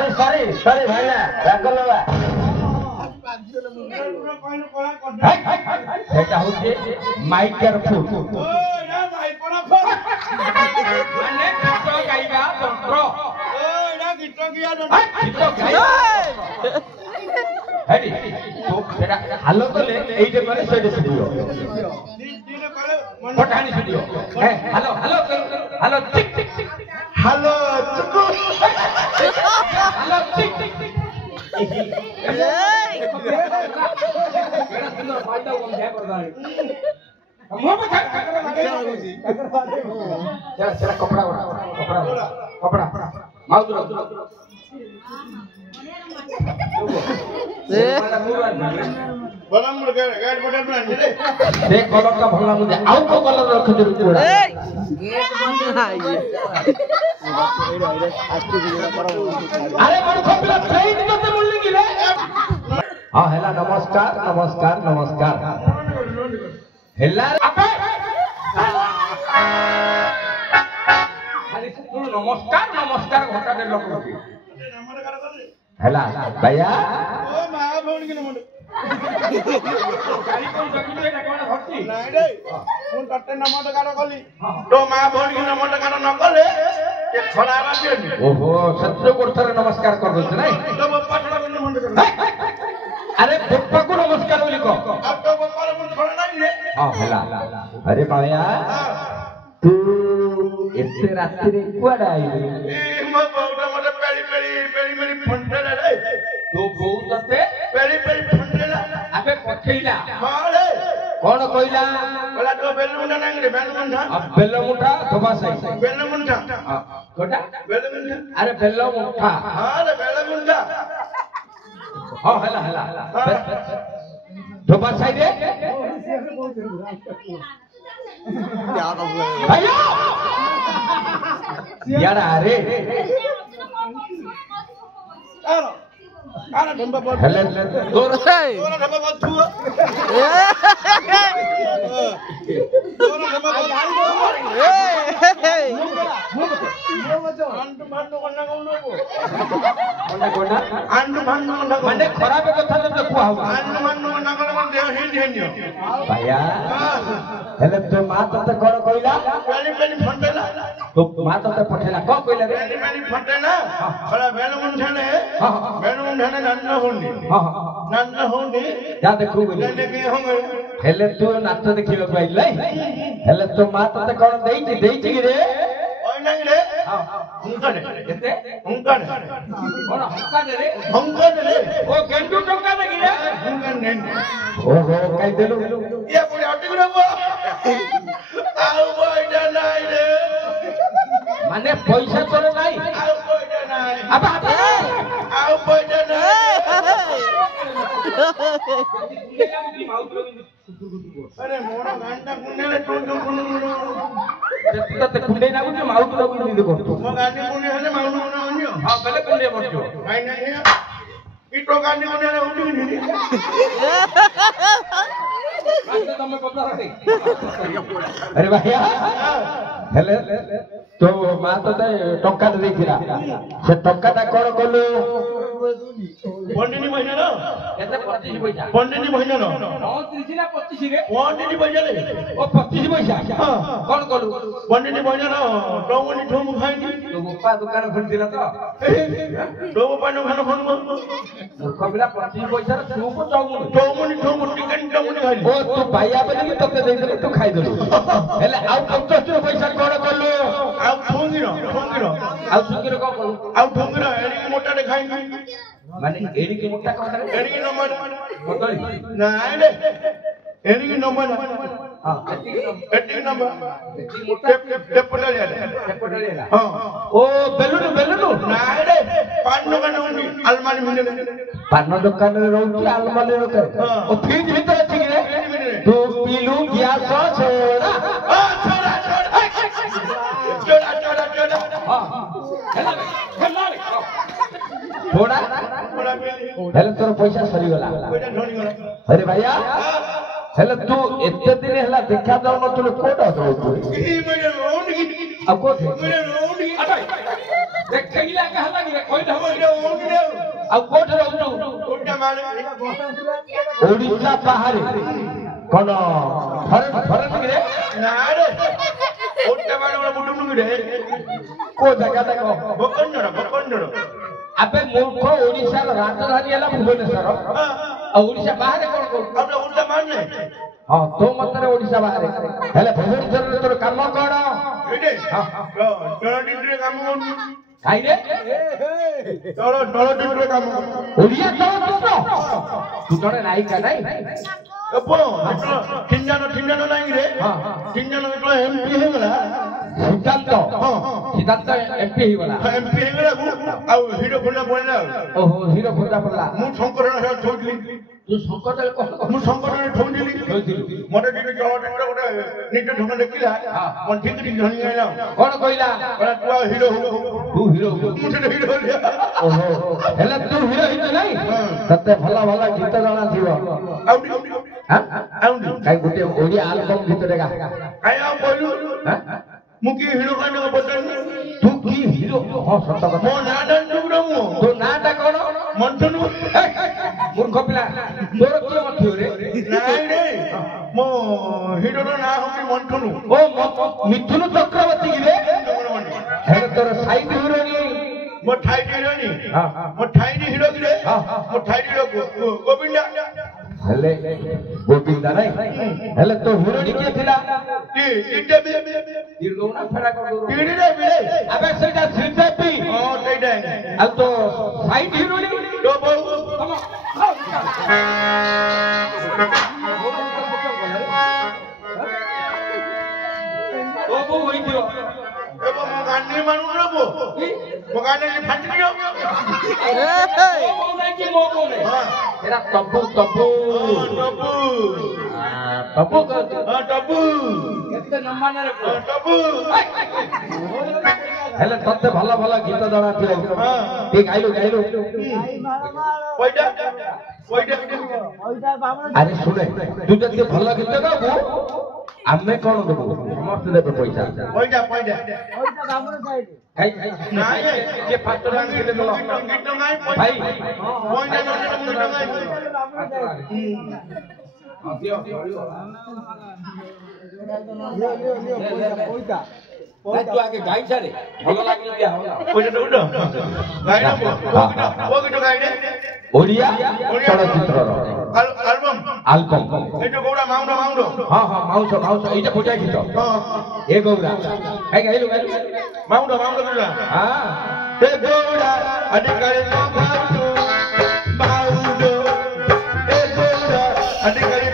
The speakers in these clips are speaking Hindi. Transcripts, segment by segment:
सॉरी भाईना रागलवा सेटा होचे माइक्रोफोन ओय ना भाई पड़ा फोन माने गीत गाइबा तंत्र ओय ना गीत किया गीत गाइबा हेडी तो सेटा हालो तले एइटे माने सेटे सिडियो दिन पड़े पठानी सिडियो हेलो टिक टिक टिक हेलो चुकू हेलो टिक टिक टिक फायदा कौन है प्रधान हम चला कपड़ा माउस बड़ा मुड़ गाइड बटन बना दे देख कलर का भला मुझे आउ को कलर रख दे पूरा गेट बंद है ये अरे बड़ खपला ट्रेन करते बोलने की रे हां हेला नमस्कार हेला अबे खाली सुन नमस्कार घटा दे लोग हेला भैया ओ मा भौणी के नंबर गाड़ी कोन जगिले ना कोन भर्ती নাই রে હું તત્તે નંબર કાઢો કલી તો મા ભૌણી કે નંબર કાઢો ન કલે કે ખરા રાખ્યો ओहो सत्य कोठरे नमस्कार कर दो नहीं તો બપ્પા થોડા નંબર કાઢો अरे पप्पा को नमस्कार बोली को अब तो बप्पा रे थोड़ा नहीं रे हां हेला अरे भैया तू इतने रात्रि रे कुआडा आई ए मो बहुटा मते पेड़ी मेरी फंटेला रे तू बहुत तते पेड़ी फंटेला अबे पठेइला हां रे कौन कोइला बोला तो बेलमुंडा नहीं रे बेलमुंडा अब बेलमुठा धोबा साई बेलमुंडा कोटा बेलमुंडा अरे बेलमुठा हां रे बेलमुंडा हां हेला धोबा साई रे भैया यार अरे आरा ढंबा बोल हेले दूर से तोरा ढंबा बोल तू तोरा ढंबा बोल आंटू भांडू कोना कोनो कोना आंटू भांडू कोना माने खराब कथा तो कुआ हो आंटू भांडू कोना कोना मन देह हेन्यो भैया हेले तो मां तते कोन कइला पेली फंटेला तो मां तते पठेला को कइला रे पेली फंटेला बड़ा बेलमुंडाने नन्ना होंडी जा देखू बोली लेके होंगे हेले तू नाच देखिबा पाइलै हेले तो मां तते कोन देई कि रे ओय नहीं रे हुंकाने केते हुंकाने कोन हुंकाने रे ओ गेंडू टोका दे रे हुंकाने ओहो काई देलु ये पूरे अटक रे बो आउ बोइडा नहीं रे माने पैसा तोरे नहीं आउ बोइडा नहीं अब आउ बोइडा नहीं अरे मोरा घंटा कुंडले टोंटो तते कुंडे ना कुछ माउट ना कुछ नहीं करतो मो गाडी कुंडे हले माउट ना अन्यो हां पहले कुंडे मरजो काई नहीं इटो गाडी कुंडे उठी नहीं तमे पता रही अरे भैया हेले तो मां तो टंका देथिरा से टंकाटा कोन कोलु पंडिनी महीना ना केते 25 पैसा पंडिनी महीना ना 29 ना 25 रे पंडिनी पैसा ले ओ 25 पैसा कोन कोलु पंडिनी महीना ना टोमनी ठोम खाइनी तो गोपा दुकान खोल दिला तो टोम पानो खानो फोन कबिला 25 पैसा चूप चाउमुन टोमनी ठोम टिकन टोमनी खाइनी ओ तू भाईया बनी तते दे दे तू खाई देलु हेले आ 25 पैसा कोन कोलु आउ ठोंगिरो आ सुगिरो को कोलु आउ ठोंगिरो एडी मोटा दे खाइनी माने एडी के मोटा का मतलब एडी नंबर बोतल नहीं रे एडी नंबर हां एडी नंबर पटलिया हां ओ बेलुनु नहीं रे पानो कानो अलमारी मिले पान दुकान रे रहू अलमारी रे ओ फ्रिज भीतर अछि कि रे तू पीलू गैस छोड़ा छोड़ा हां हेला रे थोड़ा हेले तोर पैसा सरी गला अरे भैया हेले तू एते दिन हला देखा जाऊ न तू कोटा दो तू अब कोठे ଦେଖିଲା କାହା ଲାଗିରେ କହିଲେ ହବ ଓଡିଆ ଓଡିଆ ଆଉ କୋଉଠି ରହୁଛୁ ଓଡିଆ ମାଳେ ଓଡ଼ିଶା ବାହାରେ କଣ ଫରେନ୍ ରେ ନା ରେ ଓଡିଆ ମାଳେ ବଡ ବୁଡୁବୁଡୁ ରେ କୋଉ ଜାଗାଟା କହ ବକଣ୍ଡର ଆବେ ମୂର୍ଖ ଓଡ଼ିଶାର ରାଜଧାନୀ ହେଲା ଭୁବନେଶ୍ୱର ଆଉ ଓଡ଼ିଶା ବାହାରେ କଣ କହୁଛୁ આપણે ઓડલા માર ને ହଁ ତୋ ମତରେ ଓଡ଼ିଶା ବାହାରେ ହେଲେ ଭୁବନେଶ୍ୱରରେ ତୋର କାମ କଣ ଏଇଟେ ତଳ ଡିଟ୍ରେ କାମ କରୁଛୁ କାହିଁରେ ତଳ ଡିଟ୍ରେ କାମ ଓଡ଼ିଆ ଚଳଚ୍ଚିତ୍ର ତୁ ଜଣେ ନାୟିକା ନାଇଁ ଏପୋ ଠିଞ୍ଜାନ ନାଇଁ ରେ ଠିଞ୍ଜାନ ଯେତେବେଳେ ଏମପି ହେଇଗଲା ସିଦ୍ଧାନ୍ତ ଏମପି ହେଇଗଲା ଏମପି ହେଇଗଲା ଆଉ ହିରୋ ଖୋଲା ପଳେଇଲା ଓହୋ ହିରୋ ଖୋଜା ପଡିଲା ମୁଁ ଶଙ୍କରଟା ଥୋଇଥିଲି ତୁ ଶଙ୍କରରେ କଣ ମୁଁ ଶଙ୍କରରେ ଥୋଇଥିଲି ମତେ ଟିକେ ଚଳଚ୍ଚିତ୍ର ଗୋଟେ ନିଜ ଢଙ୍ଗ ଦେଖିଲା ମୁଁ ଠିକ ଧନି ଆଇଲା କଣ କହିଲା ତୁ ଆଉ ହିରୋ ତୁ ହିରୋ ମୁଁ ସେଟା ହିରୋ ଓହୋ ହେଲେ ତୁ ହିରୋ ହେଇଛୁ ନାଇଁ ତତେ ଭଲ ଭଲ ଗୀତ ଜଣା ଥିବ କାଇଁ ଗୋଟେ ଓଡ଼ିଆ ଆଲବମ୍ ଭିତରେ ଗା ଆଉ କହିଲୁ ମୁଁ କି ହିରୋ କାଇଁ ପଚାରିନି ତୁ କି ହିରୋ ହଁ ସତ କଥା ମୋ ନାଁ ଜାଣିଛୁ ମୁଁ ତୋ ନାଁଟା କଣ ମନ୍ଥନୁ ମୂର୍ଖ ପିଲା ତୋର କିଏ ମନ୍ଥୁ ରେ ନାଇଁ ରେ ମୋ ହିରୋର ନାଁ ହଉଛି ମନ୍ଥନୁ ଓ ମିଥୁନ ଚକ୍ରବର୍ତ୍ତୀ କି ରେ ହେଲେ ତୋର ସାଇଡ୍ ହିରୋଇନି ମୋ ଠାଇଟି ହିରୋଇନି ମୋ ଠାଇଟି ହିରୋ କି ରେ ମୋ ଠାଇଟି ହିରୋ ଗୋବିନ୍ଦା ହେଲେ ଗୋବିନ୍ଦା ନାଇଁ ହେଲେ ତୋ ହିରୋଇନି କିଏ ଥିଲା ଦୀର୍ଘଉଣା ଫେରା ଆବେ ସେଇଟା ଶ୍ରୀଦେବୀ ଆଉ ତୋ ସାଇଡ୍ ହିରୋଇନି ତୋ ବୋଉ ହୋଇଥିବ ଏବଂ ମୋ ଗାଣ୍ଡୀ ମାନଙ୍କୁ ନବୁ ମୋ ଗାଣ୍ଡୀ ଫାଟିଯିବ ଏରା ତବୁ ଟବୁ କେତେ ନମ୍ବାନରେ ଟବୁ ହେଲେ ତତେ ଭଲ ଭଲ ଗୀତ ଜଣା ଥିବ ଟିକେ ଗାଇଲୁ ଆରେ ଶୁଣେ ତୁ ଯଦି ଭଲ ଗୀତ ଗାବୁ ଆମେ କଣ ଦେବୁ ସମସ୍ତେ ଦେବେ ପଇସା କିଏ 5 ଟଙ୍କା ଦେଲେ ଭାଇ ତୁ ଆগে ଗାଇ ସାରେ ଭଲ ଲାଗିଲେ ଦିଆ ହବ ଓଡ଼ିଆ ଚଳଚ୍ଚିତ୍ରର ଆଲବମ୍ ହଁ ମାଉସ ଏଇଟା ଫୁଟା ଗୀତ ଏ ଗୌରା ଗାଇଲୁ ମାଉଣ୍ଡ ହଁ ଏ ଗୌରା ଅଧିକାରୀ ମାଉଣ୍ଡ ଏ ଗୌରା ଅଧିକାରୀ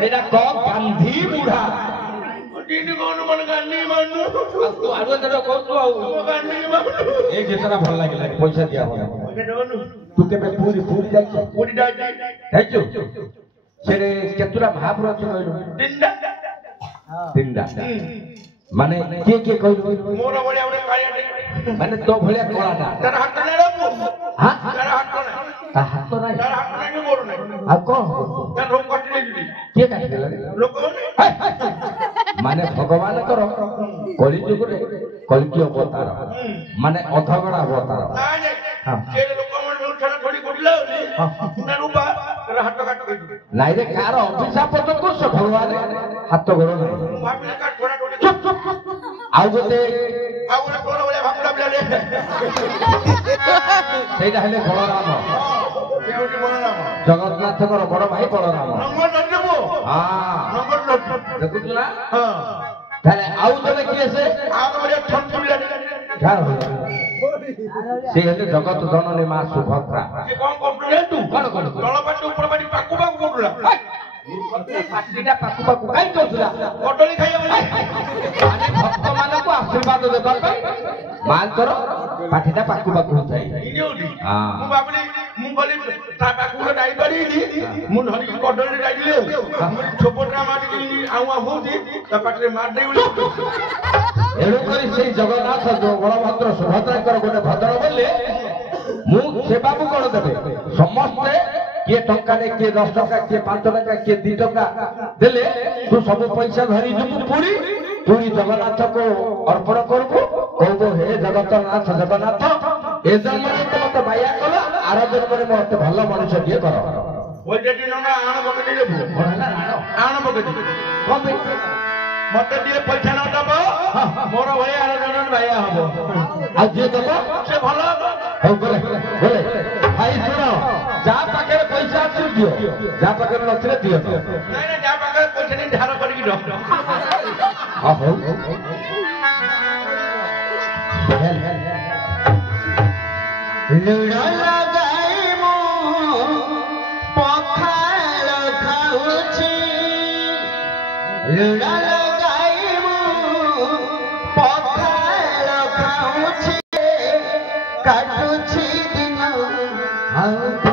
ସେଇଟା ଗାନ୍ଧୀ ବୁଢା ତୁ ଆଡୁଆ କହୁଛୁ ଆଉ ଏଇ ଗୀତଟା ଭଲ ଲାଗିଲା ପଇସା ଦିଆ ହବ ତୁ କେବେ ପୁରୀ ଯାଇଛୁ ସେଠି କେତେଟା ମହାପୁର ଅଛି କହିଲୁ ତିନିଟା ମାନେ କିଏ କହିଲୁ ମୋର ଭଳିଆ ଗୋଟେ କାଳିଆଟେ ମାନେ ତୋ ଭଳିଆ କଳାଟା ତାର ହାତ ନାହିଁ ରେ ପୁଅ ତାର ହାତ ନାହିଁ ତା ହାତ ନାହିଁ ତାର ହାତ ନାହିଁ କି ଗୋଡ଼ ନାହିଁ ଆଉ କଣ ତାର ରୋଗ କାଟି ଦେଇଛି କିଏ କାଟିଦେଲା ଲୋକମାନେ ମାନେ ଭଗବାନଙ୍କର କଳିଯୁଗରେ କଳ୍କି ଅବତାର ମାନେ ଅଧଗଣା ଅବତାର ନାଇଁ ରେ କାର ଅଭିଶାପ ଯୋଗୁଁ ସେ ଭଗବାନ ହାତ ଗୋଡ଼ ନାହିଁ ଆଉ ଗୋଟେ ସେଇଟା ହେଲେ ବଳରାମ ଜଗନ୍ନାଥଙ୍କର ବଡ ଭାଇ ବଳରାମ ଦେଖୁଛୁ ନା ତାହେଲେ ଆଉ ଜଣେ କିଏ ସେ ହେଲେ ଜଗତ ଜନନୀ ମା ସୁଭଦ୍ରା କଣ ପାଟିଟା ପାକୁ ପାକୁ କାଇଁ କରୁଥିଲା କଦଳୀ ଖାଇବ ବୋଲି ମାନେ ଭକ୍ତମାନଙ୍କୁ ଆଶୀର୍ବାଦ ଦେବା ପାଇଁ ମାଙ୍କର ପାଟିଟା ପାକୁ ପାକୁ ହଉଥାଏ ମୁଁ ଭାବିଲି ମୁଁ ଗଲି ତା ପାଖକୁ ଯାଇପାରିନି ମୁଁ ଧରିକି କଦଳୀ ଯାଇଥିଲି ଛୋପଟା ମାରିକି ଆଉ ହଉଛି ତା ପାଟିରେ ମାରି ଦେଇ ଏଣୁକରି ସେଇ ଜଗନ୍ନାଥ ବଳଭଦ୍ର ସୁଭଦ୍ରାଙ୍କର ଗୋଟେ ଭଦ୍ର ବୋଲେ ମୁଁ ସେବାକୁ କଣ ଦେବେ ସମସ୍ତେ କିଏ ଟଙ୍କାରେ କିଏ 10 ଟଙ୍କା କିଏ 5 ଟଙ୍କା କିଏ 2 ଟଙ୍କା ଦେଲେ ତୁ ସବୁ ପଇସା ଧରି ଯିବୁ ପୁରୀ ପୁରୀ ଜଗନ୍ନାଥକୁ ଅର୍ପଣ କରିବୁ କହିବୁ ହେ ଜଗତନାଥ ଜଗନ୍ନାଥ ଏ ଜନ୍ମରେ ତ ମତେ ବାୟା କଲ ଆର ଜନ୍ମରେ ମତେ ଭଲ ମଣିଷଟିଏ କର ଆଣ ପକେଇ ଦେବୁ ଆଣ ପକେଇ କଣ ପାଇଁ ମତେ ଟିକେ ପଇସା ନ ଦବ ମୋର ଭଳିଆ ଆର ଜଣ ବାୟା ହବ ଆଉ ଯିଏ ଦବ ସେ ଭଲ ହବ ହଉ ବୋଲେ ଭାଇ ଶୁଣ ଯାହା ପାଖରେ ପଇସା ଅଛି ଦିଅ ଯାହା ପାଖରେ ନଥିଲେ ଦିଅ ନାଇଁ ନାଇଁ ଯାହା ପାଖରେ ପଇସା ନେଇ ଧାର କରିକି ରଖ ହଉ ଲୁଣ ଲଗାଇ ମୁଁ ପଖାଳ ଖାଉଛି ଲୁଣ ଲଗାଇ ମୁଁ ପଖାଳ ଖାଉଛି କାଟୁଛି ଦିନ ଆଉ